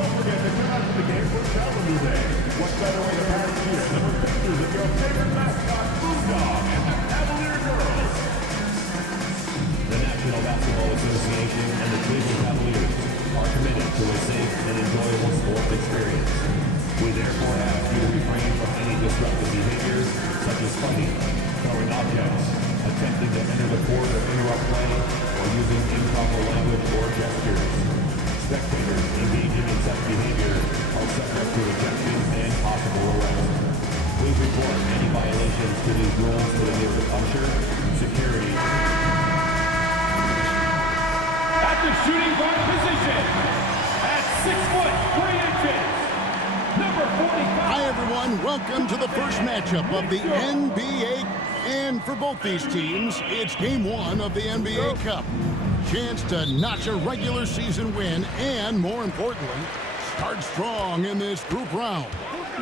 Don't forget to come out to the game for Challenger Day. What better way to pass the year than with pictures of your favorite mascot, Bulldog, and the Cavalier Girls. The National Basketball Association and the Cleveland Cavaliers are committed to a safe and enjoyable sports experience. We therefore ask you to refrain from any disruptive behaviors, such as fighting, throwing objects, attempting to enter the court or interrupt play, or using improper language or gestures. Spectators engaging in such behavior are subject to ejection and possible arrest. Please report any violations to these rules to the nearest usher, security. At the shooting guard position, at 6'3", number 45. Hi everyone, welcome to the first matchup of the NBA. And for both these teams, it's game one of the NBA Cup. Chance to notch a regular season win and, more importantly, start strong in this group round.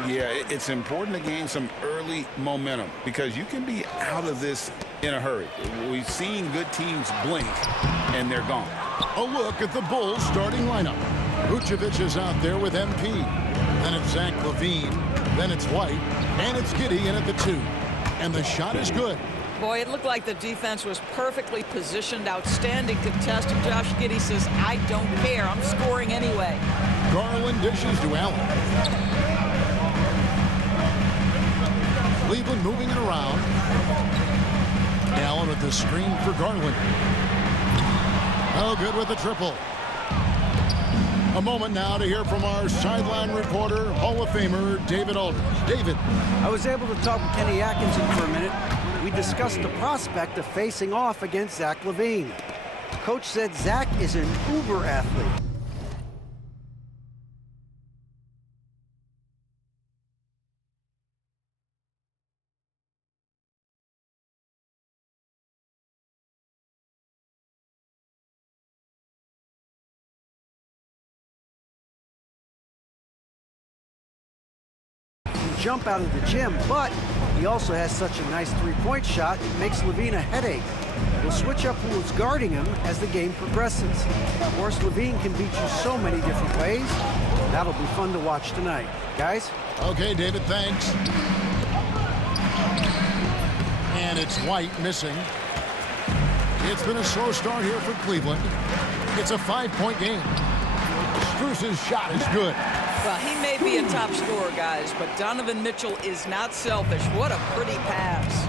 Yeah, it's important to gain some early momentum because you can be out of this in a hurry. We've seen good teams blink, and they're gone. A look at the Bulls starting lineup. Vucevic is out there with MP. Then it's Zach LaVine. Then it's White. And it's Giddey in at the 2. And the shot is good. Boy, it looked like the defense was perfectly positioned. Outstanding contest. Josh Giddey says, I don't care. I'm scoring anyway. Garland dishes to Allen. Cleveland moving it around. Allen with the screen for Garland. Oh, good with the triple. A moment now to hear from our sideline reporter, Hall of Famer David Aldridge. David. I was able to talk with Kenny Atkinson for a minute. We discussed the prospect of facing off against Zach LaVine. Coach said Zach is an uber athlete. Jump out of the gym, but he also has such a nice three-point shot, it makes LaVine a headache. We'll switch up who's guarding him as the game progresses. Of course, LaVine can beat you so many different ways. That'll be fun to watch tonight. Guys? Okay, David, thanks. And it's White missing. It's been a slow start here for Cleveland. It's a 5-point game. Strus's shot is good. Well, he may be a top scorer, guys, but Donovan Mitchell is not selfish. What a pretty pass.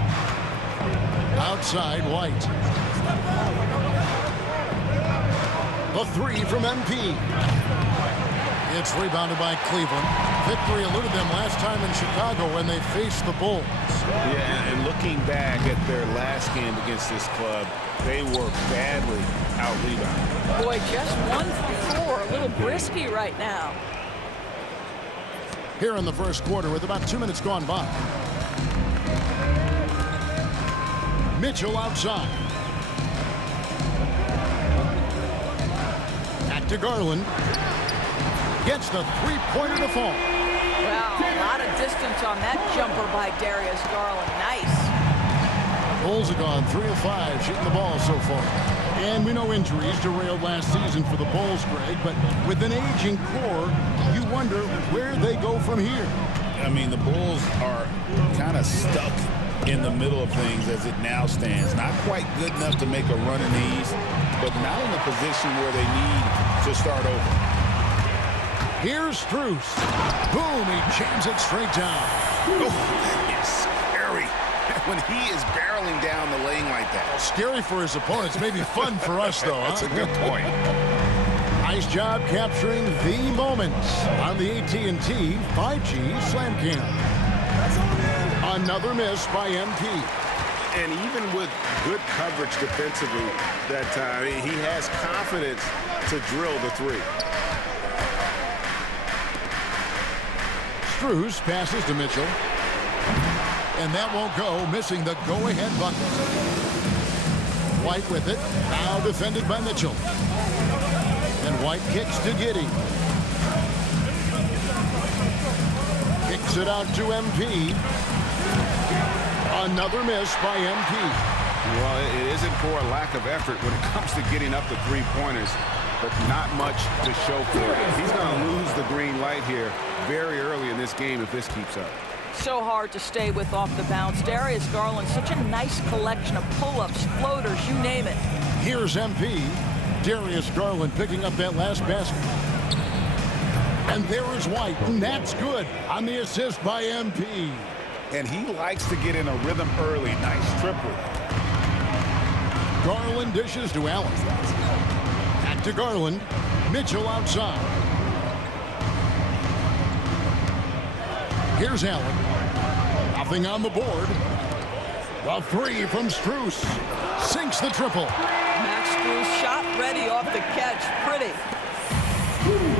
Outside, White. The 3 from MP. It's rebounded by Cleveland. Victory eluded them last time in Chicago when they faced the Bulls. Yeah, and looking back at their last game against this club, they were badly out-rebounded. Boy, just 1 for 4. A little brisky right now. Here in the first quarter with about 2 minutes gone by. Mitchell outside. Back to Garland. Gets the three-pointer to fall. Wow, a lot of distance on that jumper by Darius Garland. Nice. Bulls have gone 3 of 5 shooting the ball so far. And we know injuries derailed last season for the Bulls, Greg, but with an aging core, you wonder where they go from here. I mean, the Bulls are kind of stuck in the middle of things as it now stands. Not quite good enough to make a run in the East, but not in a position where they need to start over. Here's Strus. Boom, he jams it straight down. Oh, that is scary when he is barreling down the lane like that. Scary for his opponents, maybe fun for us, though. That's a good point. Nice job capturing the moments on the AT&T 5G Slam Cam. Another miss by MP. And even with good coverage defensively that time, he has confidence to drill the 3. Strus passes to Mitchell. And that won't go, missing the go-ahead bucket. White with it, now defended by Mitchell. And White kicks to Giddey. Kicks it out to MP. Another miss by MP. Well, it isn't for a lack of effort when it comes to getting up the 3-pointers. but not much to show for it. He's going to lose the green light here very early in this game if this keeps up. So hard to stay with off the bounce. Darius Garland, such a nice collection of pull-ups, floaters, you name it. Here's MP. Darius Garland picking up that last basket. And there is White, and that's good on the assist by MP. And he likes to get in a rhythm early. Nice triple. Garland dishes to Allen. Back to Garland. Mitchell outside. Here's Allen. Nothing on the board. The three from Strus. Sinks the triple. Max Strus shot ready off the catch. Pretty.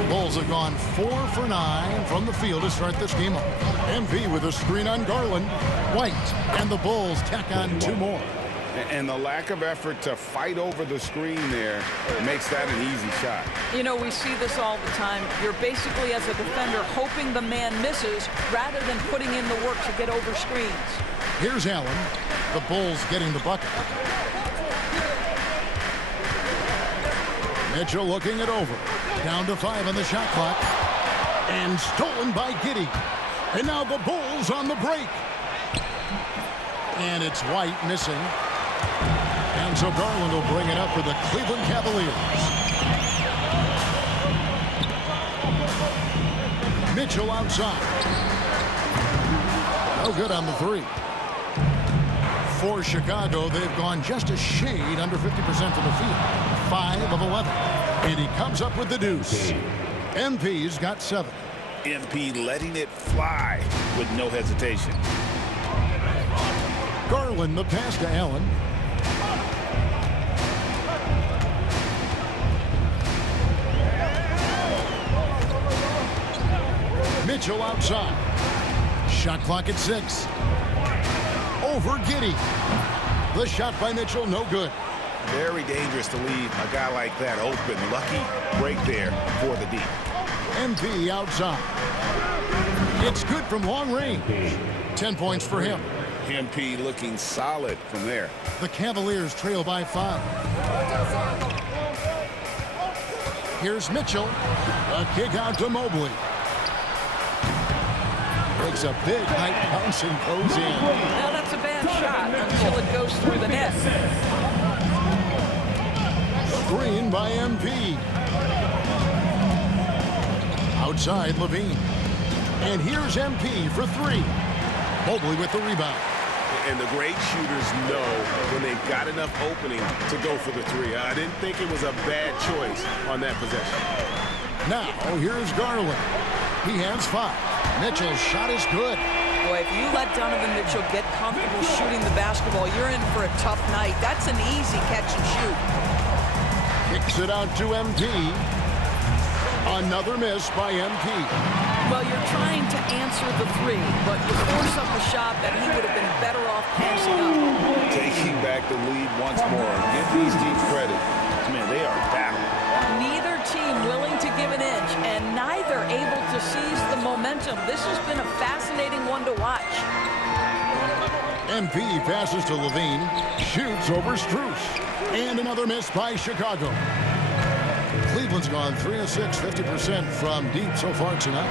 Bulls have gone 4 for 9 from the field to start this game off. MP with a screen on Garland. White. And the Bulls tack on 2 more. And the lack of effort to fight over the screen there makes that an easy shot. You know, we see this all the time. You're basically, as a defender, hoping the man misses rather than putting in the work to get over screens. Here's Allen. The Bulls getting the bucket. Mitchell looking it over. Down to 5 on the shot clock. And stolen by Giddey. And now the Bulls on the break. And it's White missing. And so Garland will bring it up for the Cleveland Cavaliers. Mitchell outside. No good on the 3. For Chicago, they've gone just a shade under 50% from the field. 5 of 11. And he comes up with the deuce. MP's got 7. MP letting it fly with no hesitation. Garland, the pass to Allen. Mitchell outside. Shot clock at 6. Over Giddey. The shot by Mitchell, no good. Very dangerous to leave a guy like that open. Lucky break there for the D. MP outside. It's good from long range. 10 points for him. MP looking solid from there. The Cavaliers trail by 5. Here's Mitchell. A kick out to Mobley. Makes a big high bounce and goes in. Now that's a bad shot until it goes through the net. Screen by MP. Outside Levine. And here's MP for 3. Mobley with the rebound. And the great shooters know when they've got enough opening to go for the 3. I didn't think it was a bad choice on that possession. Now, here's Garland. He has 5. Mitchell's shot is good. Boy, if you let Donovan Mitchell get comfortable shooting the basketball, you're in for a tough night. That's an easy catch and shoot. Kicks it out to MP. Another miss by MP. Well, you're trying to answer the 3, but you force up a shot that he would have been better off passing up. Taking back the lead once more. Give these teams credit. Man, they are battling. Neither team willing to give an inch, and neither able to seize the momentum. This has been a fascinating one to watch. MP passes to Levine. Shoots over Strus. And another miss by Chicago. Cleveland's gone 3 of 6, 50% from deep so far tonight.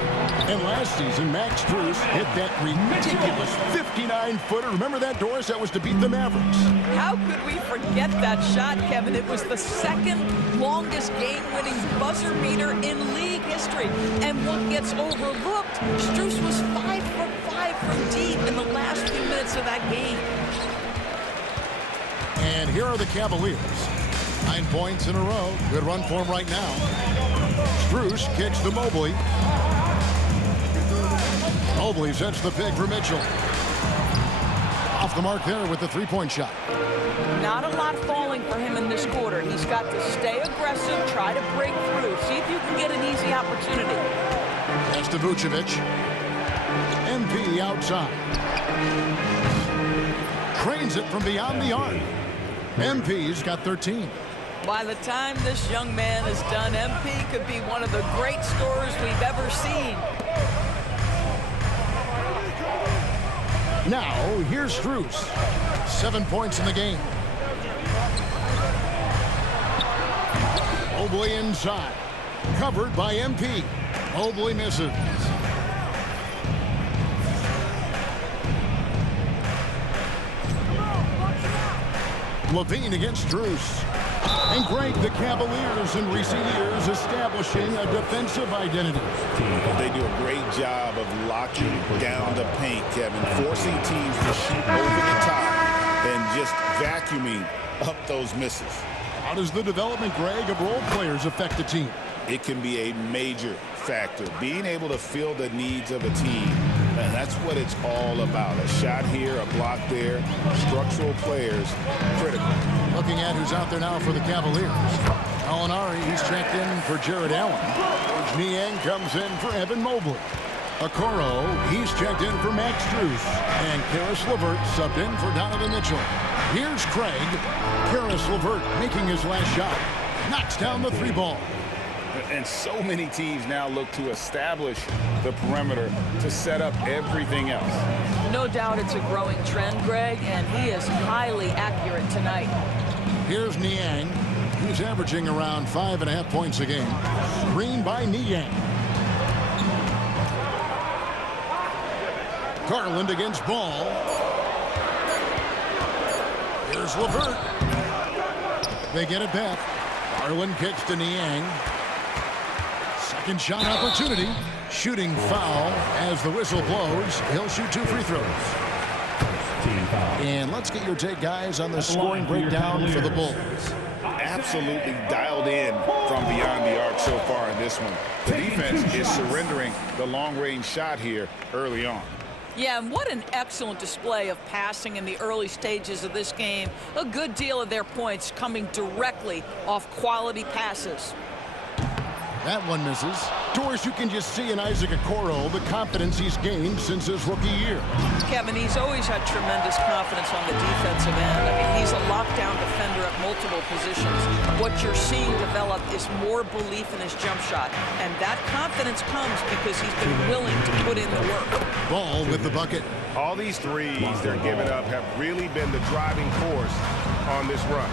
And last season, Max Strus hit that ridiculous 59-footer. Remember that, Doris? That was to beat the Mavericks. How could we forget that shot, Kevin? It was the second longest game-winning buzzer beater in league history. And what gets overlooked, Strus was 5 for 5 from deep in the last few minutes of that game. And here are the Cavaliers. 9 points in a row. Good run for him right now. Strus kicks to Mobley. Mobley sets the pick for Mitchell. Off the mark there with the 3-point shot. Not a lot falling for him in this quarter. He's got to stay aggressive, try to break through, see if you can get an easy opportunity. Pass to Vucevic. MP outside. Trains it from beyond the arc. MP's got 13. By the time this young man is done, MP could be one of the great scorers we've ever seen. Now, here's Strus. 7 points in the game. Mobley inside. Covered by MP. Mobley misses. Levine against Strus. And Greg, the Cavaliers in recent years establishing a defensive identity. They do a great job of locking down the paint, Kevin, forcing teams to shoot over the top and just vacuuming up those misses. How does the development, Greg, of role players affect the team? It can be a major factor. Being able to fill the needs of a team, and that's what it's all about. A shot here, a block there, structural players, critical. Looking at who's out there now for the Cavaliers. Alinari, he's checked in for Jared Allen. Niang comes in for Evan Mobley. Okoro, he's checked in for Max Strus. And Karis LeVert subbed in for Donovan Mitchell. Here's Craig. Karis LeVert making his last shot. Knocks down the three ball. And so many teams now look to establish the perimeter to set up everything else. No doubt it's a growing trend, Greg, and he is highly accurate tonight. Here's Niang, who's averaging around 5.5 points a game. Screen by Niang. Garland against Ball. Here's LeVert. They get it back. Garland kicks to Niang. Second shot opportunity. Shooting foul as the whistle blows. He'll shoot 2 free throws. And let's get your take, guys, on the scoring breakdown for the Bulls. Absolutely dialed in from beyond the arc so far in this one. The defense is surrendering the long-range shot here early on. Yeah, and what an excellent display of passing in the early stages of this game. A good deal of their points coming directly off quality passes. That one misses. Doris, you can just see in Isaac Okoro the confidence he's gained since his rookie year. Kevin, he's always had tremendous confidence on the defensive end. I mean, he's a lockdown defender at multiple positions. What you're seeing develop is more belief in his jump shot. And that confidence comes because he's been willing to put in the work. Ball with the bucket. All these threes they're giving up have really been the driving force on this run.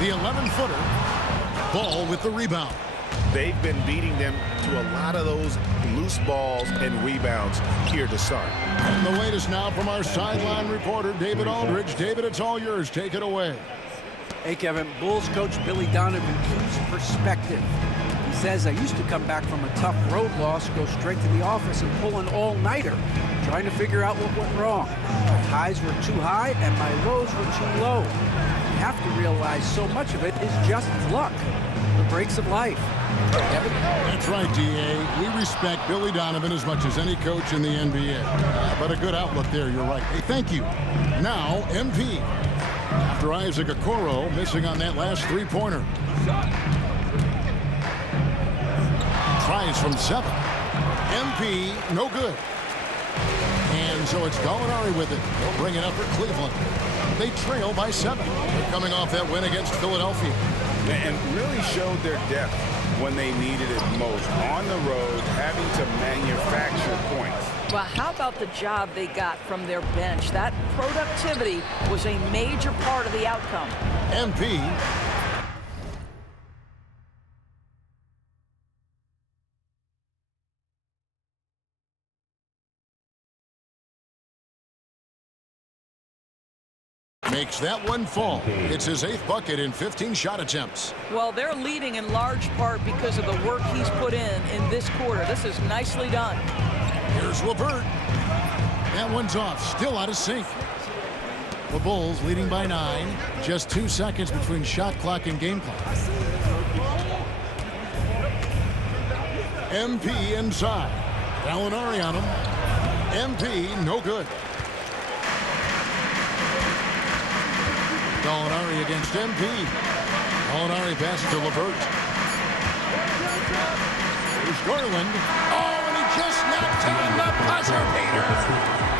The 11-footer. Ball with the rebound. They've been beating them to a lot of those loose balls and rebounds here to start. And the latest now from our sideline reporter, David Aldridge. David, it's all yours. Take it away. Hey, Kevin, Bulls coach Billy Donovan keeps perspective. He says, I used to come back from a tough road loss, go straight to the office and pull an all-nighter, trying to figure out what went wrong. My highs were too high and my lows were too low. You have to realize so much of it is just luck, the breaks of life. Kevin? That's right, D.A. We respect Billy Donovan as much as any coach in the NBA. But a good outlook there, you're right. Hey, thank you. Now, MP. After Isaac Okoro missing on that last three-pointer. Tries from 7. MP, no good. And so it's Gallinari with it. He'll bring it up for Cleveland. They trail by 7. They're coming off that win against Philadelphia. And really showed their depth when they needed it most. On the road, having to manufacture points. Well, how about the job they got from their bench? That productivity was a major part of the outcome. MP. Makes that one fall. It's his 8th bucket in 15 shot attempts. Well, they're leading in large part because of the work he's put in this quarter. This is nicely done. Here's LeVert. That one's off. Still out of sync. The Bulls leading by 9. Just 2 seconds between shot clock and game clock. MP inside. Gallinari on him. MP, no good. Gallinari against MP. Gallinari passes to LeVert. Here's Garland. Oh, and he just Back on the buzzer beater.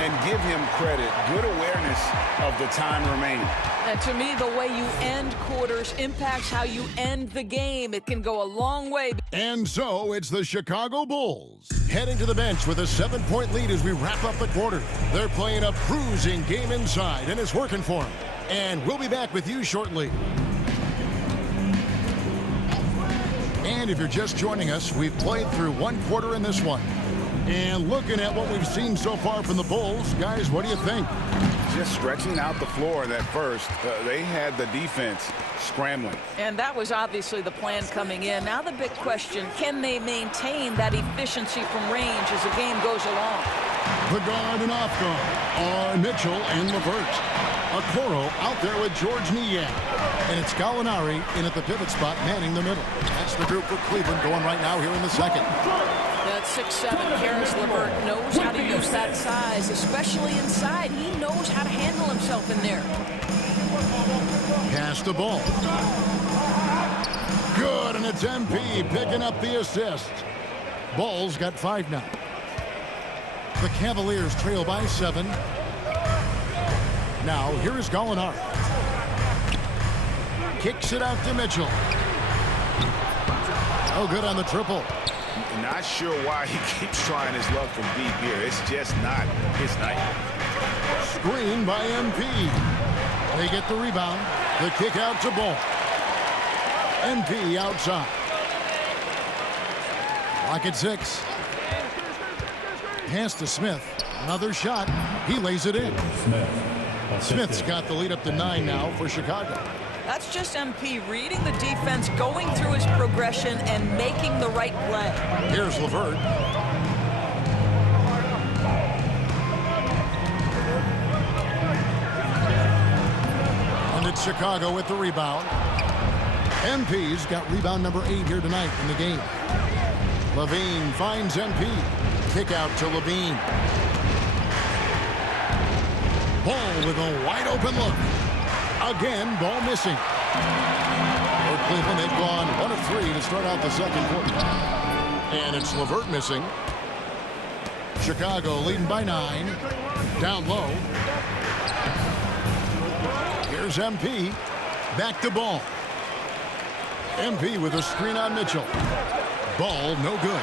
And give him credit. Good awareness of the time remaining. And to me, the way you end quarters impacts how you end the game. It can go a long way. And so it's the Chicago Bulls heading to the bench with a 7-point lead as we wrap up the quarter. They're playing a bruising game inside, and it's working for them. And we'll be back with you shortly. And if you're just joining us, we've played through one quarter in this one. And looking at what we've seen so far from the Bulls, guys, what do you think? Just stretching out the floor in that first. They had the defense scrambling. And that was obviously the plan coming in. Now the big question, can they maintain that efficiency from range as the game goes along? The guard and off guard are Mitchell and LeVert. Okoro out there with George Niang. And it's Gallinari in at the pivot spot, manning the middle. That's the group for Cleveland going right now here in the second. That 6'7" Karis LeVert knows how to use that size, especially inside. He knows how to handle himself in there. Pass the ball. Good, and it's MP picking up the assist. Bulls got 5 now. The Cavaliers trail by 7. Now, here is Gallinari. Kicks it out to Mitchell. Oh, good on the triple. Not sure why he keeps trying his luck from deep here. It's just not his night. Screen by MP. They get the rebound. The kick out to Ball. MP outside. Lock at 6. Pass to Smith. Another shot. He lays it in. Smith's got the lead up to 9 now for Chicago. That's just MP reading the defense, going through his progression, and making the right play. Here's LeVert. And it's Chicago with the rebound. MP's got rebound number 8 here tonight in the game. Levine finds MP. Kick out to Levine. Ball with a wide open look. Again, ball missing. For Cleveland, they've gone 1 of 3 to start out the second quarter. And it's LeVert missing. Chicago leading by 9. Down low. Here's MP. Back to Ball. MP with a screen on Mitchell. Ball no good.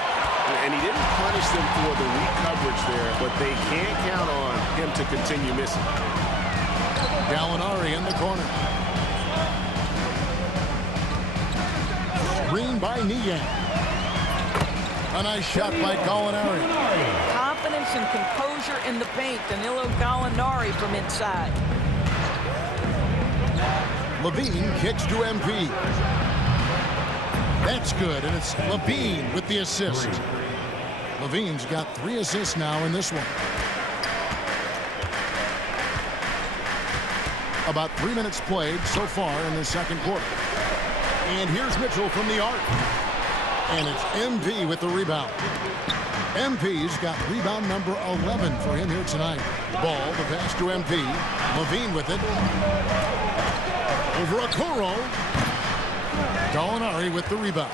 And he didn't punish them for the weak coverage there, but they can't count on him to continue missing. Gallinari in the corner. Screen by Niang. A nice shot by Gallinari. Confidence and composure in the paint. Danilo Gallinari from inside. Levine kicks to MP. That's good, and it's Levine with the assist. Levine's got 3 assists now in this one. About 3 minutes played so far in the second quarter. And here's Mitchell from the arc. And it's MP with the rebound. MP's got rebound number 11 for him here tonight. Ball, the pass to MP. Levine with it. Over Okoro. Gallinari with the rebound.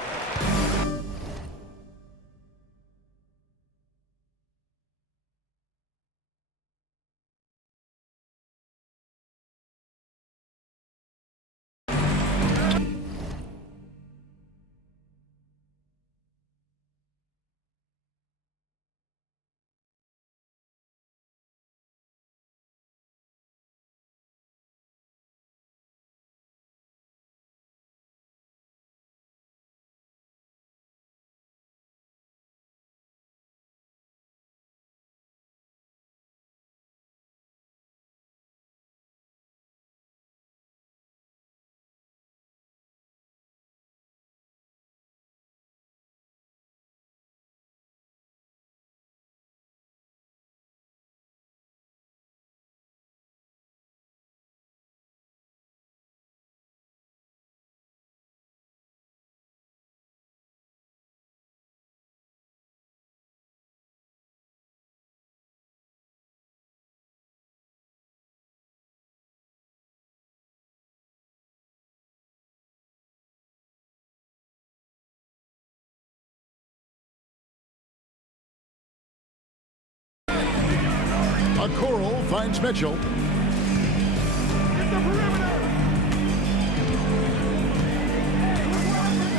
Okoro finds Mitchell.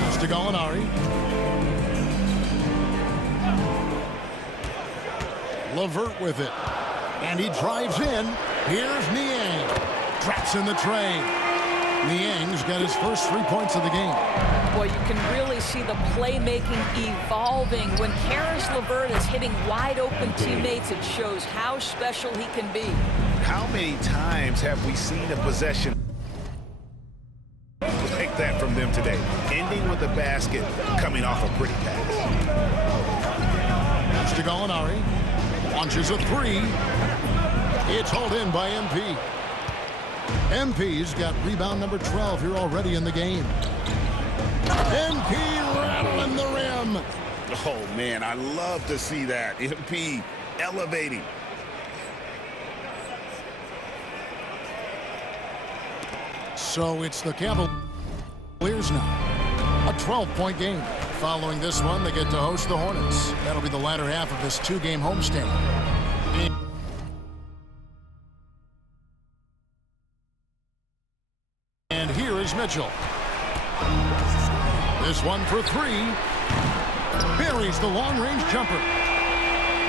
It's to Gallinari. LeVert with it. And he drives in. Here's Niang. Traps in the tray. Niang's got his first 3 points of the game. Boy, you can really see the playmaking evolving. When Caris LeVert is hitting wide-open teammates, it shows how special he can be. How many times have we seen a possession like that from them today? Ending with a basket, coming off a pretty pass. That's to Gallinari. Launches a three. It's hauled in by MP. MP's got rebound number 12 here already in the game. MP rattling the rim. Oh, man, I love to see that. MP elevating. So it's the Cavaliers now. A 12-point game. Following this one, they get to host the Hornets. That'll be the latter half of this two-game homestand. And here is Mitchell. This one for three. Buries the long-range jumper.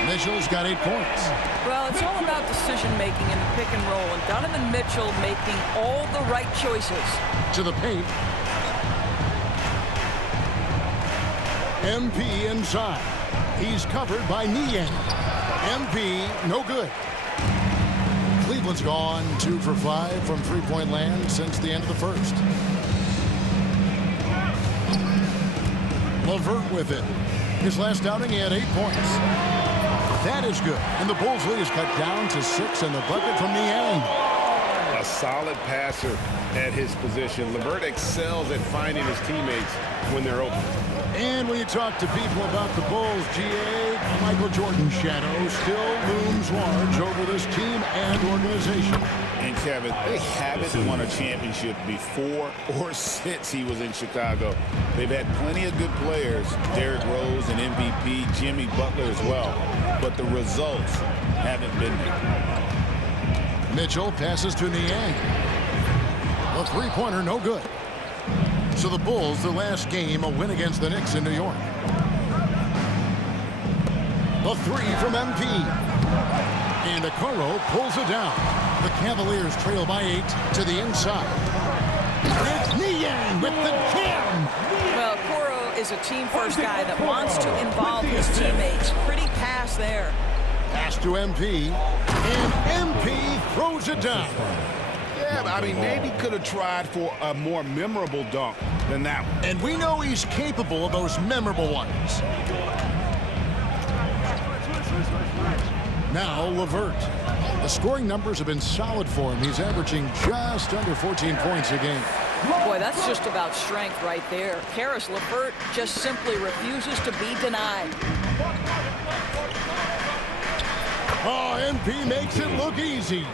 Mitchell's got 8 points. Well, it's all about decision-making in the pick and roll, and Donovan Mitchell making all the right choices. To the paint. MP inside. He's covered by Niang. MP, no good. Cleveland's gone 2 for 5 from three-point land since the end of the first. LeVert with it. His last outing, he had 8 points. That is good. And the Bulls' lead is cut down to 6, and the bucket from Niang. A solid passer at his position. LeVert excels at finding his teammates when they're open. And when you talk to people about the Bulls, GA, Michael Jordan's shadow still looms large over this team and organization. And Kevin, they haven't won a championship before or since he was in Chicago. They've had plenty of good players, Derrick Rose and MVP, Jimmy Butler as well, but the results haven't been there. Mitchell passes to Niang. A three-pointer, no good. So the Bulls, their last game, a win against the Knicks in New York. A three from MP. And Okoro pulls it down. The Cavaliers trail by 8 to the inside. It's Niang with the jam. Well, Okoro is a team-first guy that wants to involve his teammates. Pretty pass there. Pass to MP. And MP throws it down. Yeah, I mean, maybe could have tried for a more memorable dunk than that one. And we know he's capable of those memorable ones. Now LeVert. The scoring numbers have been solid for him. He's averaging just under 14 points a game. Boy, that's just about strength right there. Caris LeVert just simply refuses to be denied. Oh, MP makes it look easy.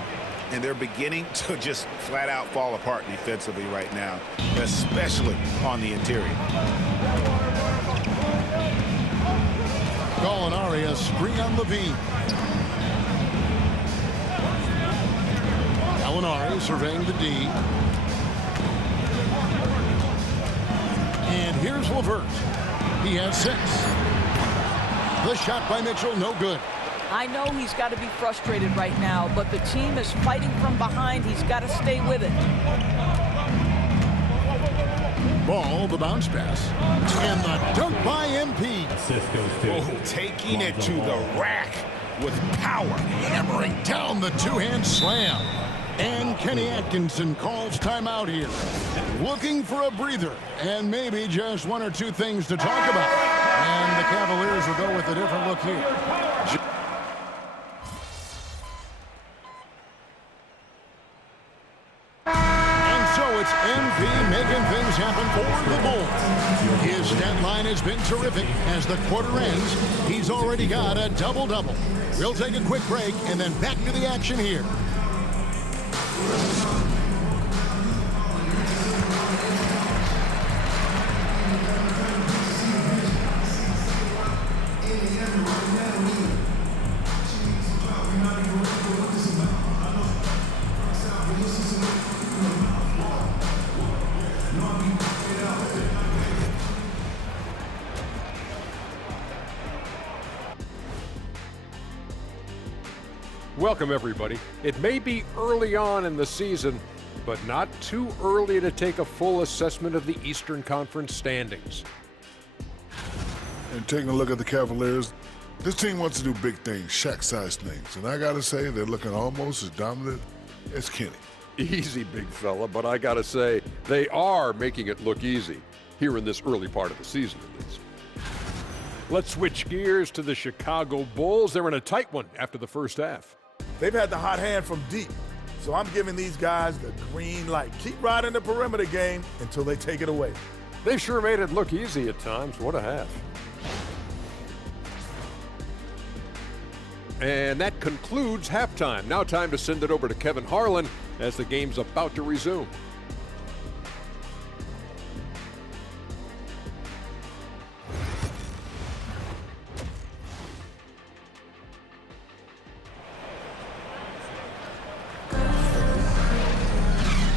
And they're beginning to just flat out fall apart defensively right now, especially on the interior. Gallinari, a screen on Levine. Gallinari surveying the D. And here's LeVert. He has 6. The shot by Mitchell, no good. I know he's got to be frustrated right now, but the team is fighting from behind. He's got to stay with it. Ball, the bounce pass. And the dunk by MP. Assist goes to Oh, taking it to the rack with power. Hammering down the two-hand slam. And Kenny Atkinson calls timeout here. Looking for a breather and maybe just 1 or 2 things to talk about. And the Cavaliers will go with a different look here. It's MP making things happen for the Bulls. His stat line has been terrific. As the quarter ends, he's already got a double-double. We'll take a quick break and then back to the action here. Welcome, everybody. It may be early on in the season, but not too early to take a full assessment of the Eastern Conference standings. And taking a look at the Cavaliers, this team wants to do big things, Shaq-sized things. And I got to say, they're looking almost as dominant as Kenny. Easy, big fella, but I gotta say, they are making it look easy, here in this early part of the season at least. Let's switch gears to the Chicago Bulls. They're in a tight one after the first half. They've had the hot hand from deep, so I'm giving these guys the green light. Keep riding the perimeter game until they take it away. They sure made it look easy at times. What a half. And that concludes halftime. Now time to send it over to Kevin Harlan as the game's about to resume.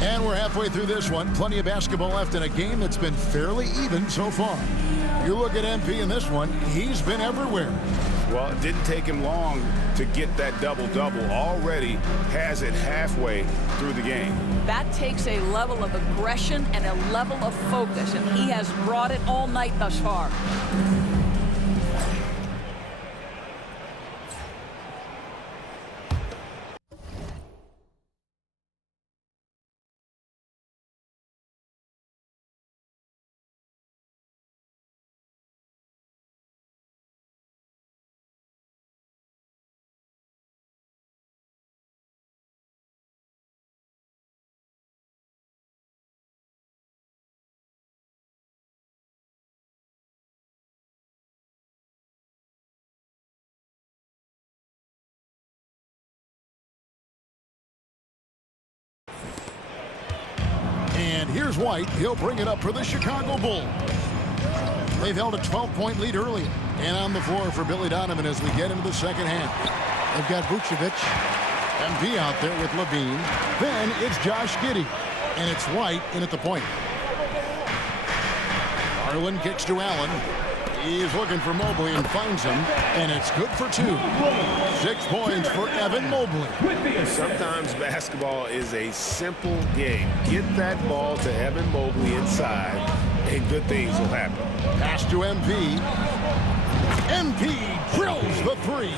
And we're halfway through this one. Plenty of basketball left in a game that's been fairly even so far. You look at MP in this one, he's been everywhere. Well, it didn't take him long to get that double-double. Already has it halfway through the game. That takes a level of aggression and a level of focus, and he has brought it all night thus far. And here's White. He'll bring it up for the Chicago Bulls. They've held a 12-point lead early. And on the floor for Billy Donovan as we get into the second half. They've got Vucevic, MP out there with Levine. Then it's Josh Giddey. And it's White in at the point. Harlan kicks to Allen. He's looking for Mobley and finds him. And it's good for 2. 6 points for Evan Mobley. Sometimes basketball is a simple game. Get that ball to Evan Mobley inside, and good things will happen. Pass to MP. MP drills the 3.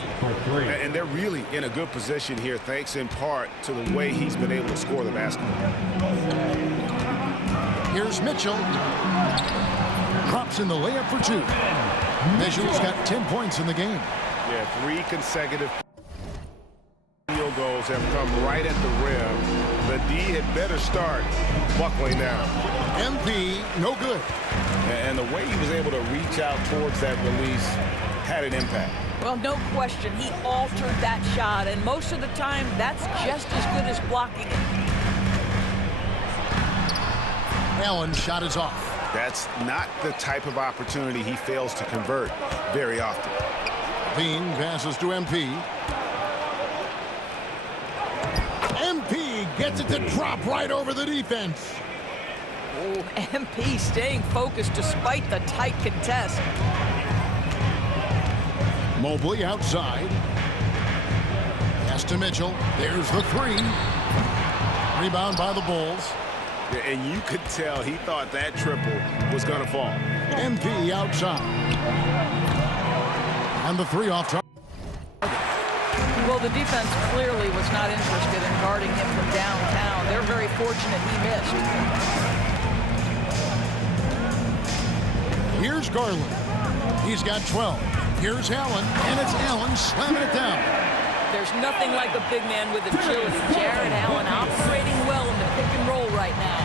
And they're really in a good position here, thanks in part to the way he's been able to score the basketball. Here's Mitchell. Drops in the layup for 2. Mitchell's got 10 points in the game. Yeah, 3 consecutive field goals have come right at the rim. The D had better start buckling down. MP, no good. And the way he was able to reach out towards that release had an impact. Well, no question, he altered that shot, and most of the time, that's just as good as blocking it. Allen's shot is off. That's not the type of opportunity he fails to convert very often. Bean passes to MP. MP gets it to drop right over the defense. Oh, MP staying focused despite the tight contest. Mobley outside. Pass to Mitchell. There's the 3. Rebound by the Bulls. And you could tell he thought that triple was going to fall. MP outside. And the 3 off target. Well, the defense clearly was not interested in guarding him from downtown. They're very fortunate he missed. Here's Garland. He's got 12. Here's Allen, and it's Allen slamming it down. There's nothing like a big man with agility. Jarrett Allen operating well in the pick and roll right now.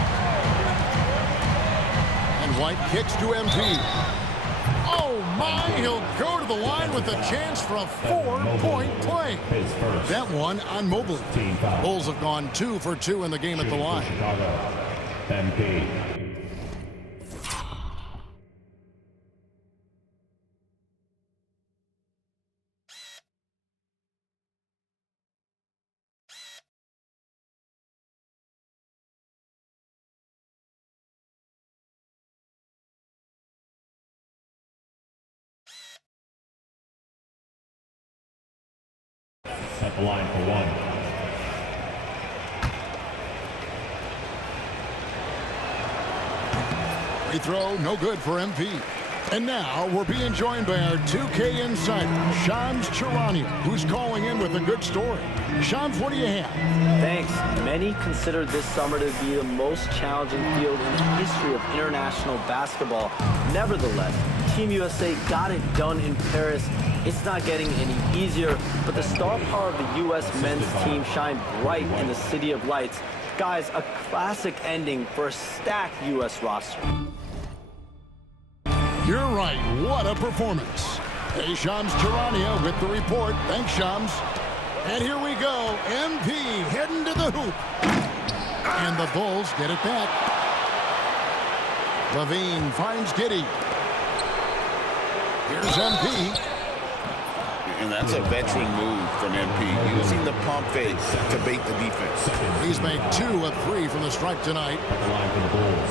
And White kicks to MP. Oh my, he'll go to the line with a chance for a 4-point play. That one on Mobley. Bulls have gone 2 for 2 in the game at the line. MP. at the line for one. Free throw, no good for MP. And now we're being joined by our 2K insider, Shams Charania, who's calling in with a good story. Shams, what do you have? Thanks. Many consider this summer to be the most challenging field in the history of international basketball. Nevertheless, Team USA got it done in Paris. It's not getting any easier, but the star power of the U.S. men's team shined bright in the City of Lights. Guys, a classic ending for a stacked U.S. roster. You're right. What a performance. Hey, Shams Charania with the report. Thanks, Shams. And here we go. MP heading to the hoop. And the Bulls get it back. Levine finds Giddey. Here's MP. And that's a veteran move from MP, using the pump fake to bait the defense. He's made 2 of 3 from the stripe tonight. At the line for the Bulls.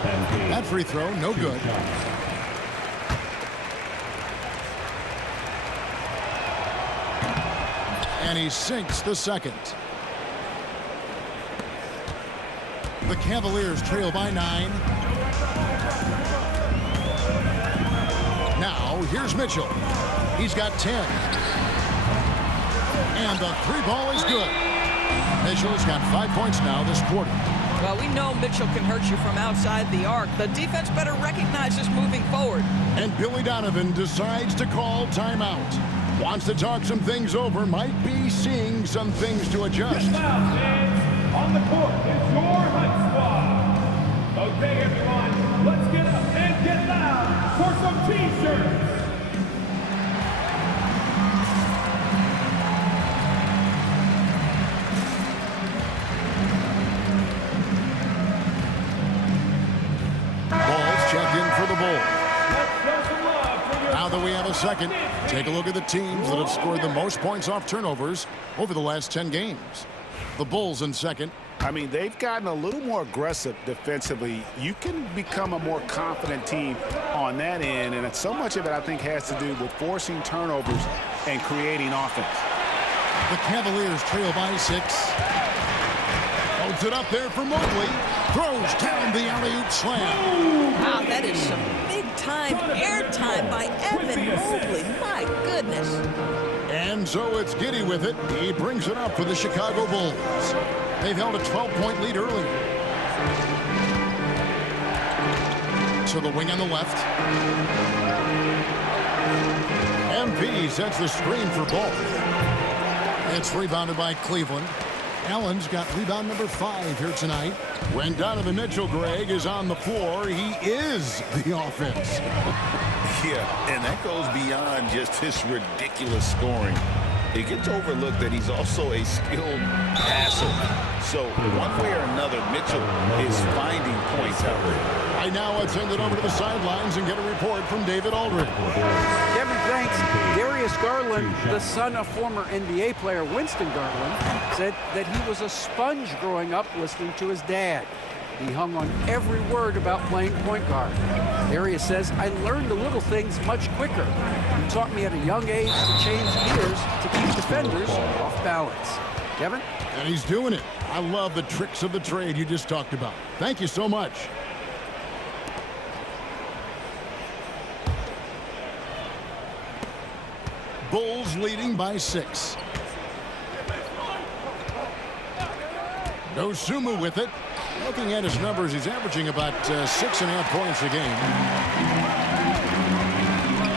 MP. That free throw, no good. And he sinks the second. The Cavaliers trail by 9. Now, here's Mitchell. He's got 10. And the 3 ball is good. Mitchell's got 5 points now this quarter. Well, we know Mitchell can hurt you from outside the arc. The defense better recognize this moving forward. And Billy Donovan decides to call timeout. Wants to talk some things over, might be seeing some things to adjust. Now, fans, on the court is your Hunt Squad. Okay, everyone, let's get up and get loud for some T-shirts. Ball's checked in for the Bulls. Now that we have a second, take a look at the teams that have scored the most points off turnovers over the last 10 games. The Bulls in second. I mean, they've gotten a little more aggressive defensively. You can become a more confident team on that end, and so much of it, I think, has to do with forcing turnovers and creating offense. The Cavaliers trail by 6. Holds it up there for Mobley. Throws down the alley-oop slam. Wow, that is some big-time airtime by Evan Mobley. My goodness. And so it's Giddey with it. He brings it up for the Chicago Bulls. They've held a 12-point lead earlier. To the wing on the left. MP sets the screen for Ball. It's rebounded by Cleveland. Allen's got rebound number 5 here tonight. When Donovan Mitchell, Greg, is on the floor, he is the offense. Yeah, and that goes beyond just his ridiculous scoring. It gets overlooked that he's also a skilled passer. So one way or another, Mitchell is finding points out there. Right now, let's send it over to the sidelines and get a report from David Aldridge. Kevin, thanks. Darius Garland, the son of former NBA player Winston Garland, said that he was a sponge growing up listening to his dad. He hung on every word about playing point guard. Darius says, I learned the little things much quicker. He taught me at a young age to change gears to keep defenders off balance. Kevin? And he's doing it. I love the tricks of the trade you just talked about. Thank you so much. Bulls leading by 6. Dosunmu with it. Looking at his numbers, he's averaging about 6.5 points a game.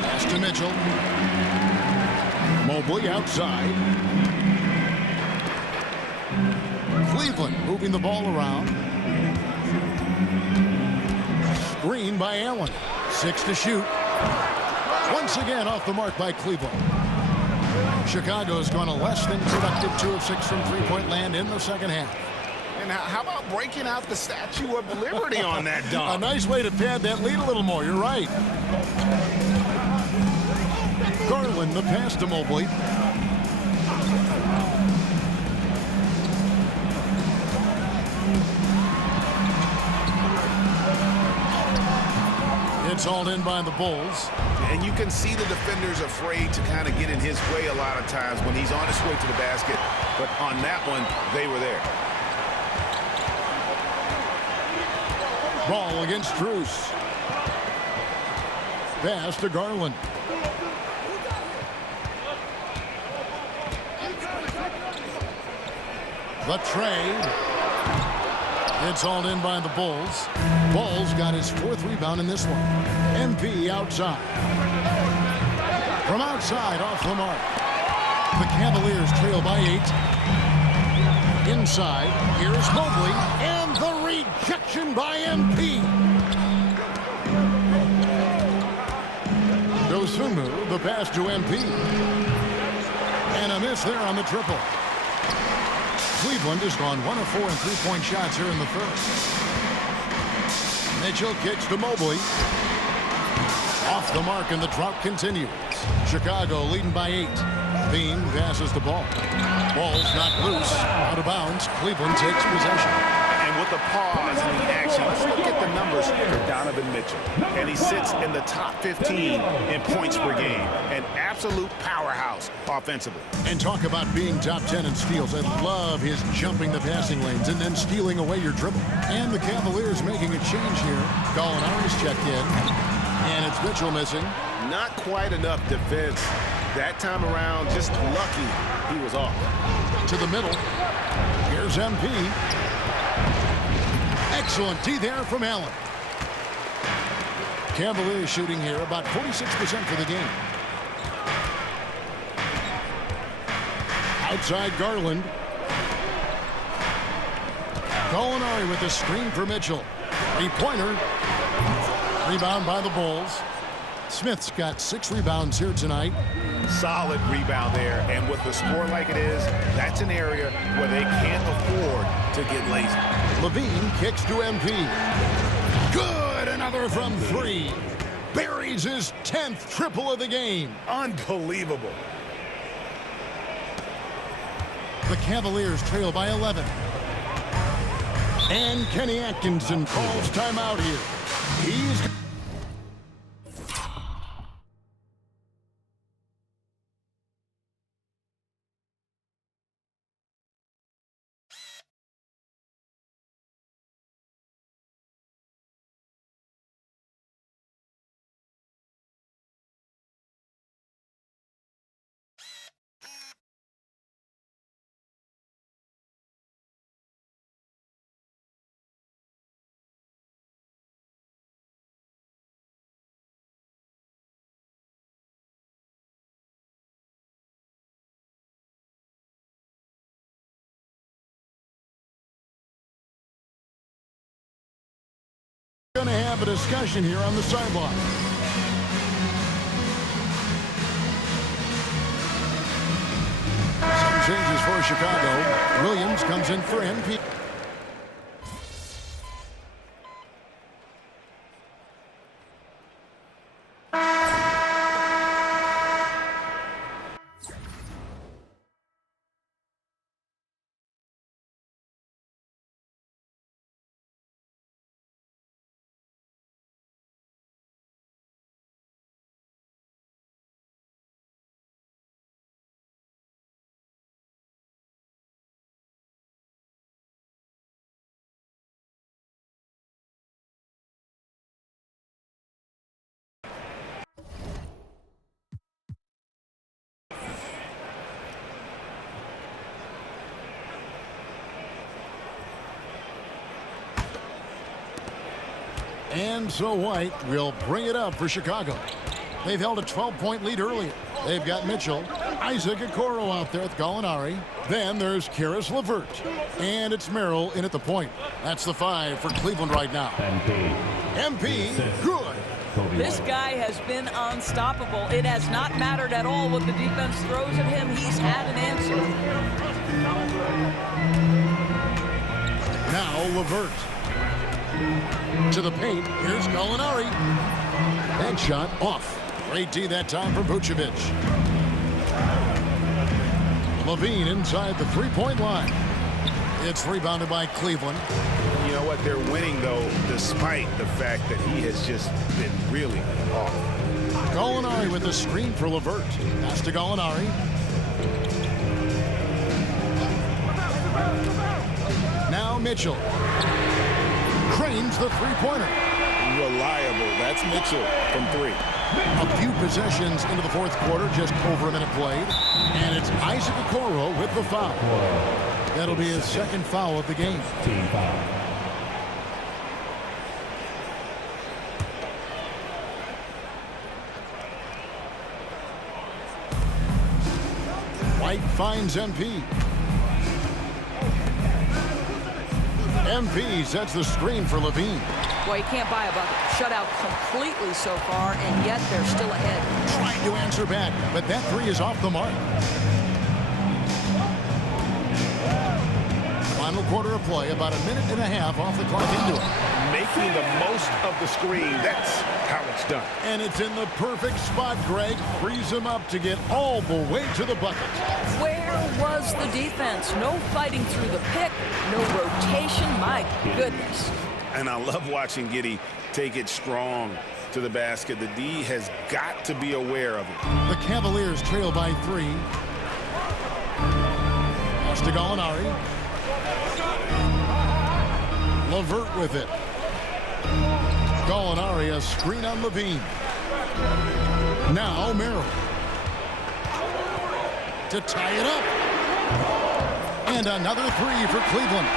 Pass to Mitchell. Mobley outside. Cleveland moving the ball around. Screen by Allen. 6 to shoot. Once again off the mark by Cleveland. Chicago's gone a less than productive 2 of 6 from three-point land in the second half. And how about breaking out the Statue of Liberty on that dunk? A nice way to pad that lead a little more. You're right. Garland, the pass to Mobley. It's hauled in by the Bulls. And you can see the defenders afraid to kind of get in his way a lot of times when he's on his way to the basket. But on that one, they were there. Ball against Strus. Pass to Garland. The trade. It's hauled in by the Bulls. Bulls got his 4th rebound in this one. MP outside. From outside, off the mark. The Cavaliers trail by 8. Inside, here's Mobley, and the rejection by MP. Dosunmu, the pass to MP. And a miss there on the triple. Cleveland has gone 1 of 4 in three-point shots here in the first. Mitchell kicks to Mobley. Off the mark, and the drought continues. Chicago leading by 8. Bean passes the ball. Ball's knocked loose. Out of bounds. Cleveland takes possession. And with the pause in the action, let's look at the numbers for Donovan Mitchell. And he sits in the top 15 in points per game. An absolute powerhouse offensively. And talk about being top 10 in steals. I love his jumping the passing lanes and then stealing away your dribble. And the Cavaliers making a change here. Gallinari's checked in. And it's Mitchell missing. Not quite enough defense. That time around, just lucky he was off. To the middle. Here's MP. Excellent D there from Allen. Cavaliers shooting here about 46% for the game. Outside Garland. Gallinari with the screen for Mitchell. 3-pointer. Rebound by the Bulls. Smith's got 6 rebounds here tonight. Solid rebound there, and with the score like it is, that's an area where they can't afford to get lazy. Levine kicks to MP. Good, another from 3. Buries his 10th triple of the game. Unbelievable. The Cavaliers trail by 11. And Kenny Atkinson calls timeout here. He's... going to have a discussion here on the sideline. Some changes for Chicago. Williams comes in for MP. And so White will bring it up for Chicago. They've held a 12-point lead earlier. They've got Mitchell, Isaac Okoro out there with Gallinari. Then there's Karis LeVert. And it's Merrill in at the point. That's the 5 for Cleveland right now. MP, good. This guy has been unstoppable. It has not mattered at all what the defense throws at him. He's had an answer. Now LeVert. To the paint. Here's Gallinari. That shot off. Great D that time from Vucevic. Levine inside the three-point line. It's rebounded by Cleveland. You know, know what? They're winning, though, despite the fact that he has just been really off. Gallinari with the screen for LeVert. Pass to Gallinari. Now Mitchell. Cranes the three-pointer. Reliable. That's Mitchell from 3. A few possessions into the fourth quarter, just over a minute played. And it's Isaac Okoro with the foul. That'll be his second foul of the game. Team foul. White finds MP. MP sets the screen for Levine. Boy, you can't buy a bucket. Shut out completely so far, and yet they're still ahead. Trying to answer back, but that three is off the mark. Final quarter of play, about a minute and a half off the clock into it. Making the most of the screen. That's how it's done. And it's in the perfect spot, Greg. Frees him up to get all the way to the bucket. Where was the defense? No fighting through the pick, no rotation. My goodness. And I love watching Giddey take it strong to the basket. The D has got to be aware of it. The Cavaliers trail by 3. Pass to Gallinari. LeVert with it. Gallinari, a screen on Levine. Now Merrill. To tie it up. And another three for Cleveland.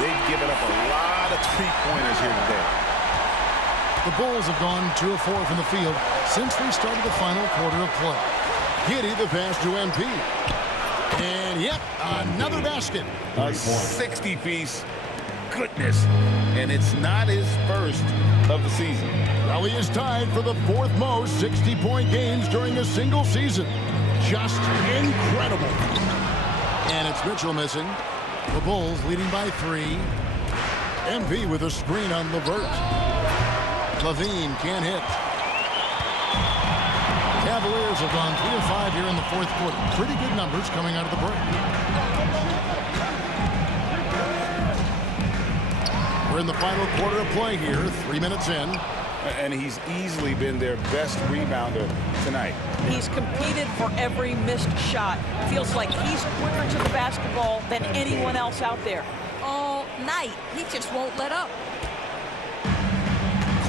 They've given up a lot of three-pointers here today. The Bulls have gone 2 of 4 from the field since we started the final quarter of play. Giddey the pass to MP. And yep, another basket. A 60-piece. Goodness. And it's not his first of the season. Well, he is tied for the 4th most 60-point games during a single season. Just incredible. And it's Mitchell missing. The Bulls leading by 3. MP with a screen on LeVert. Levine can't hit. Cavaliers have gone 3 of 5 here in the fourth quarter. Pretty good numbers coming out of the break. We're in the final quarter of play here, 3 minutes in. And he's easily been their best rebounder tonight. He's competed for every missed shot. Feels like he's quicker to the basketball than anyone else out there. All night, he just won't let up.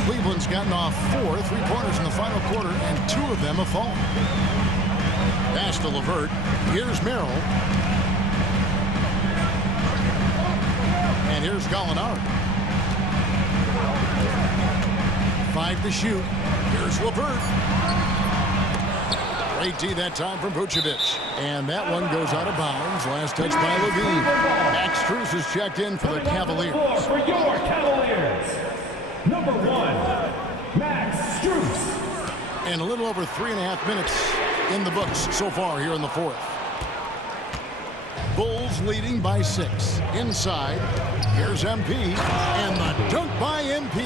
Cleveland's gotten off 4 3-pointers in the final quarter, and 2 of them have fallen. Pass to LeVert. Here's Merrill. And here's Gallinari. 5 to shoot. Here's LeVert. Great D that time from Vucevic. And that one goes out of bounds. Last touch by Levine. Max Strus is checked in for the Cavaliers. For your Cavaliers, number 1, Max Strus. And a little over 3.5 minutes in the books so far here in the fourth. Bulls leading by 6. Inside, here's MP, and the dunk by MP.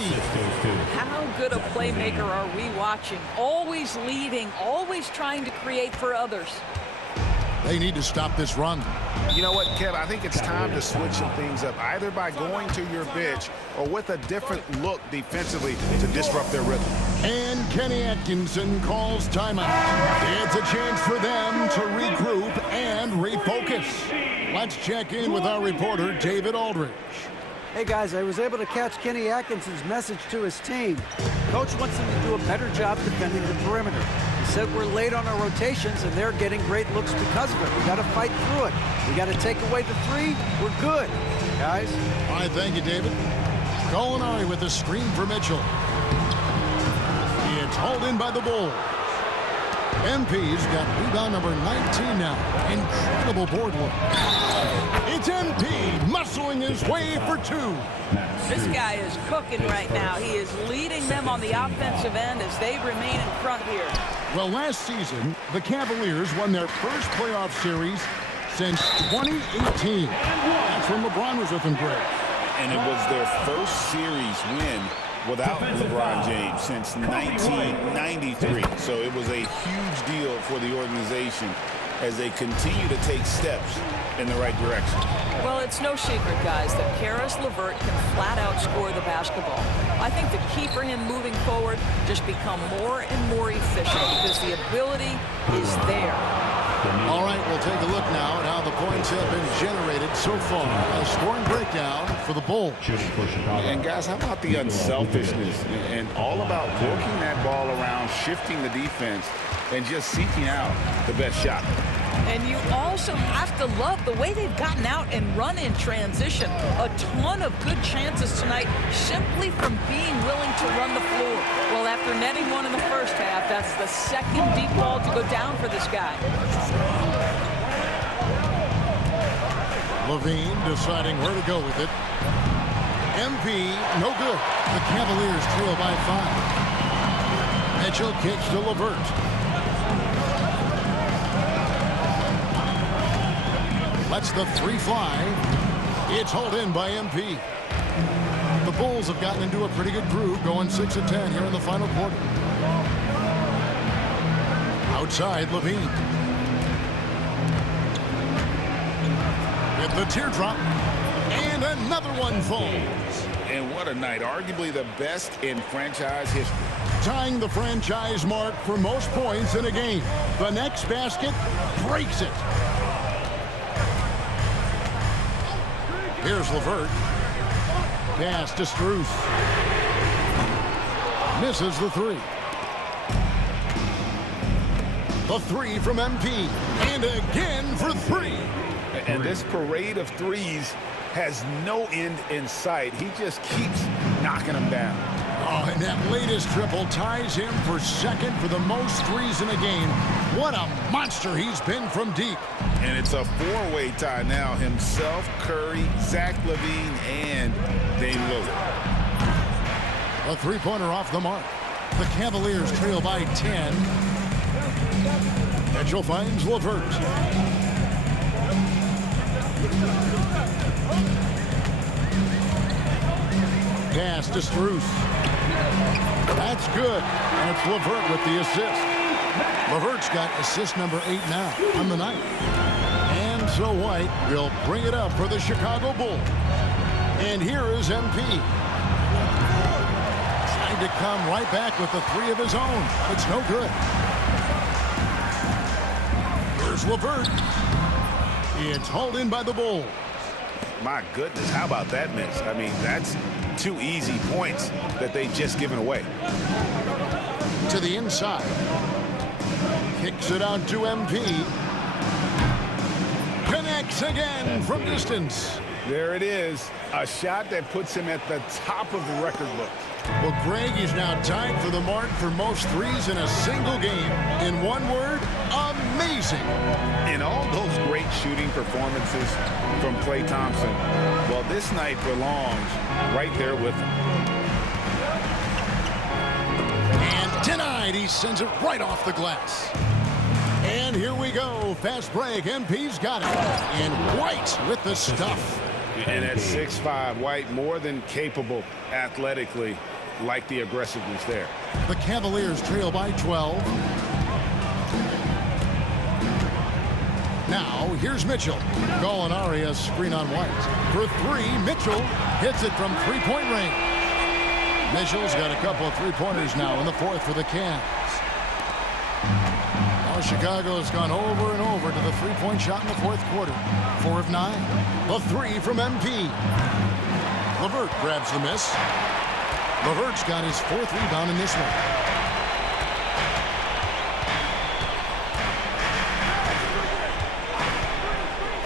How good a playmaker are we watching? Always leading, always trying to create for others. They need to stop this run. You know what, Kev? I think it's time to switch some things up, either by going to your bench or with a different look defensively to disrupt their rhythm. And Kenny Atkinson calls timeout. It's a chance for them to regroup and refocus. Let's check in with our reporter, David Aldridge. Hey guys, I was able to catch Kenny Atkinson's message to his team. Coach wants them to do a better job defending the perimeter. He said we're late on our rotations and they're getting great looks because of it. We got to fight through it. We got to take away the 3. We're good, guys. All right, thank you, David. Gallinari with the screen for Mitchell. It's hauled in by the Bulls. MP's got rebound number 19 now. Incredible board work. It's MP muscling his way for 2. This guy is cooking right now. He is leading them on the offensive end as they remain in front here. Well, last season, the Cavaliers won their first playoff series since 2018. That's when LeBron was with them, Greg. And it was their first series win without LeBron James since 1993. So it was a huge deal for the organization. as they continue to take steps in the right direction. Well, it's no secret, guys, that Caris LeVert can flat out score the basketball. I think the key for him moving forward, just become more and more efficient because the ability is there. All right, we'll take a look now at how the points have been generated so far. A scoring breakdown for the Bulls. And guys, how about the unselfishness and all about working that ball around, shifting the defense, and just seeking out the best shot. And you also have to love the way they've gotten out and run in transition. A ton of good chances tonight simply from being willing to run the floor. Well, after netting one in the first half, that's the second deep ball to go down for this guy. Levine deciding where to go with it. MP, no good. The Cavaliers trail by 5. Mitchell kicks to LeVert. Lets the 3 fly. It's hauled in by MP. The Bulls have gotten into a pretty good groove, going 6 of 10 here in the final quarter. Outside, Levine. With the teardrop. And another one falls. And what a night. Arguably the best in franchise history. Tying the franchise mark for most points in a game. The next basket breaks it. Here's LeVert. Pass to Strus. Misses the 3. The 3 from MP. And again for 3. And this parade of threes has no end in sight. He just keeps knocking them down. Oh, and that latest triple ties him for second for the most threes in a game. What a monster he's been from deep. And it's a 4-way tie now. Himself, Curry, Zach LaVine, and Dame Lillard. A 3-pointer off the mark. The Cavaliers trail by 10. Mitchell finds LeVert. Pass to Strus. That's good. And it's LeVert with the assist. LeVert's got assist number 8 now on the night. And so White will bring it up for the Chicago Bulls. And here is MP. Trying to come right back with the 3 of his own. It's no good. Here's LeVert. It's hauled in by the Bulls. My goodness, how about that miss? I mean, that's 2 easy points that they've just given away. To the inside. Kicks it out to MP. Connects again from distance. There it is. A shot that puts him at the top of the record book. Well, Greg is now tied for the mark for most threes in a single game. In one word, amazing. In all those great shooting performances from Klay Thompson, well, this night belongs right there with him. And denied. He sends it right off the glass. And here we go. Fast break. MP's got it. And White with the stuff. And at 6'5", White more than capable athletically, like the aggressiveness there. The Cavaliers trail by 12. Now, here's Mitchell. Gallinari a screen on White. For 3, Mitchell hits it from 3-point range. Mitchell's got a couple of 3-pointers now in the 4th for the Cavs. Now Chicago's gone over and over to the 3-point shot in the 4th quarter. 4 of 9. The 3 from MP. LeVert grabs the miss. LeVert's got his 4th rebound in this one.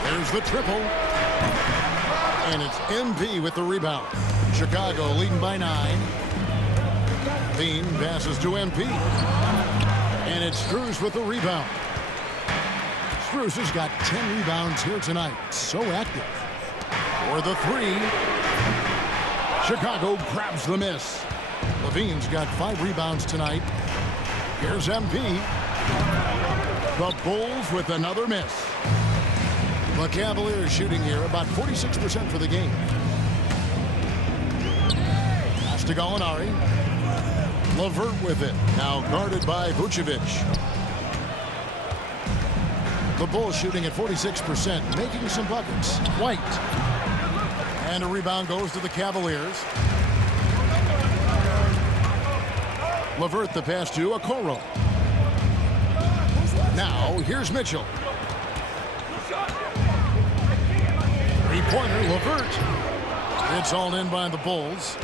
There's the triple. And it's MP with the rebound. Chicago leading by 9. Bean passes to MP. And it's Strus with the rebound. Strus has got 10 rebounds here tonight. So active. For the 3. Chicago grabs the miss. Levine's got 5 rebounds tonight. Here's MP. The Bulls with another miss. The Cavaliers shooting here about 46% for the game. Pass to Gallinari. LeVert with it. Now guarded by Vucevic. The Bulls shooting at 46%, making some buckets. White. And a rebound goes to the Cavaliers. LeVert the pass to Okoro. Now, here's Mitchell. Three-pointer, LeVert. It's all in by the Bulls.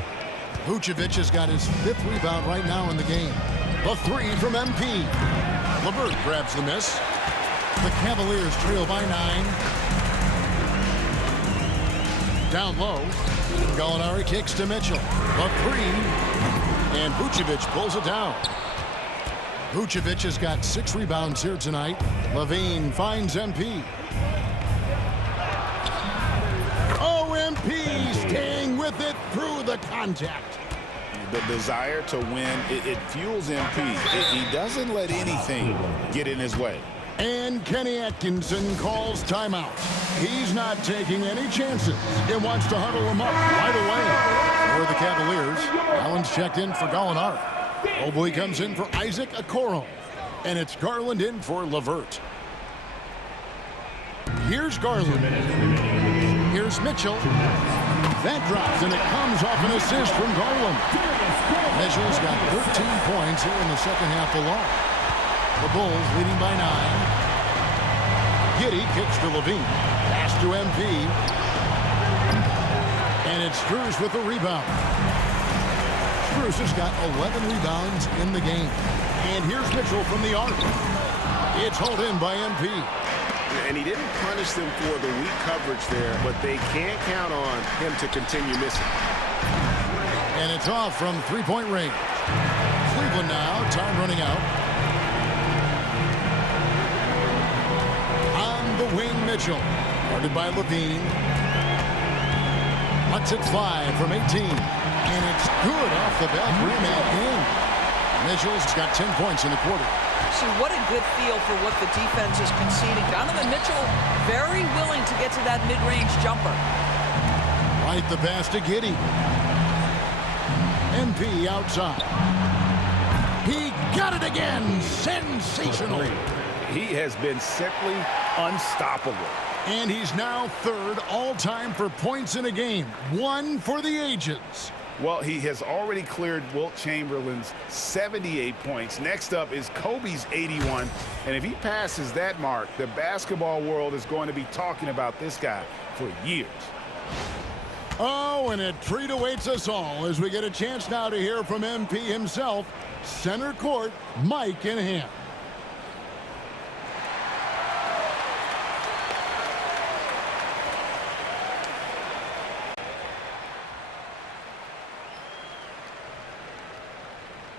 Vucevic has got his 5th rebound right now in the game. The three from MP. LeVert grabs the miss. The Cavaliers trail by 9. Down low. Gallinari kicks to Mitchell. The three. And Vucevic pulls it down. Vucevic has got 6 rebounds here tonight. LaVine finds MP. MP staying with it through the contact. The desire to win, it fuels MP. He doesn't let anything get in his way. And Kenny Atkinson calls timeout. He's not taking any chances. He wants to huddle him up right away. For the Cavaliers, Allen's checked in for Gallinari. Mobley comes in for Isaac Okoro. And it's Garland in for LeVert. Here's Garland. Here's Mitchell. That drops, and it comes off an assist from Garland. Mitchell's got 13 points here in the second half alone. The Bulls leading by 9. Giddey kicks to LaVine. Pass to MP. And it's Strus with the rebound. Strus has got 11 rebounds in the game. And here's Mitchell from the arc. It's hauled in by MP. And he didn't punish them for the weak coverage there, but they can't count on him to continue missing. And it's off from three-point range. Cleveland now, time running out. On the wing, Mitchell. Guarded by LaVine. Lets it fly from 18. And it's good off the back rim and in. Mitchell's got 10 points in the quarter. See, what a good feel for what the defense is conceding. Donovan Mitchell very willing to get to that mid-range jumper. Right the pass to Giddey. MP outside. He got it again. Sensational. He has been simply unstoppable. And he's now 3rd all-time for points in a game. 1 for the ages. Well, he has already cleared Wilt Chamberlain's 78 points. Next up is Kobe's 81. And if he passes that mark, the basketball world is going to be talking about this guy for years. Oh, and a treat awaits us all as we get a chance now to hear from MP himself. Center court, mic in hand.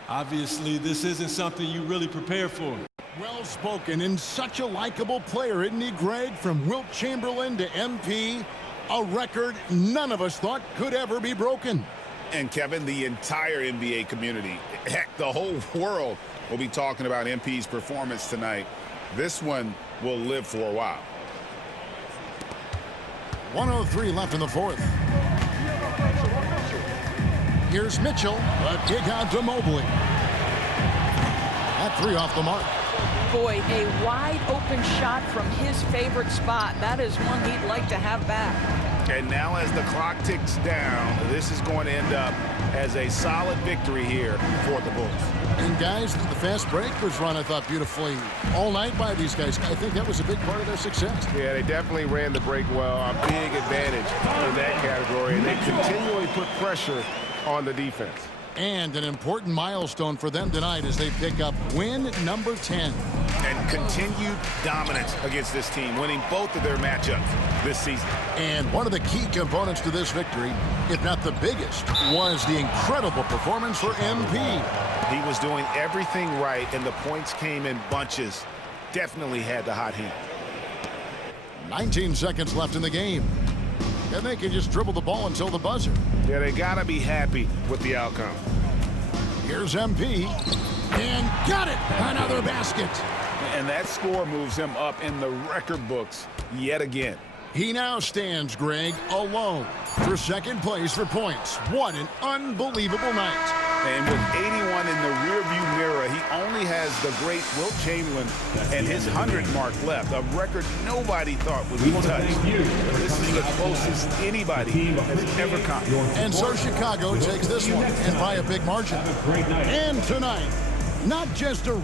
Obviously, this isn't something you really prepare for. Well spoken and such a likable player, isn't he, Greg? From Wilt Chamberlain to MP, a record none of us thought could ever be broken. And Kevin, the entire NBA community, heck, the whole world will be talking about MP's performance tonight. This one will live for a while. 1:03 left in the 4th. Here's Mitchell, a kick out to Mobley. That 3 off the mark. Boy, a wide open shot from his favorite spot. That is one he'd like to have back. And now as the clock ticks down, this is going to end up as a solid victory here for the Bulls. And guys, the fast break was run, I thought, beautifully all night by these guys. I think that was a big part of their success. Yeah, they definitely ran the break well. A big advantage in that category. And they continually put pressure on the defense. And an important milestone for them tonight as they pick up win number 10. And continued dominance against this team, winning both of their matchups this season. And one of the key components to this victory, if not the biggest, was the incredible performance for MP. He was doing everything right, and the points came in bunches. Definitely had the hot hand. 19 seconds left in the game. And they can just dribble the ball until the buzzer. Yeah, they got to be happy with the outcome. Here's MP. And got it! Another basket. And that score moves him up in the record books yet again. He now stands, Greg, alone for second place for points. What an unbelievable night. And with 81 in the rearview mirror, he only has the great Wilt Chamberlain and his 100 mark left, a record nobody thought would be touched. But this is the closest anybody has ever come. And so Chicago takes this one, and by a big margin. And tonight, not just a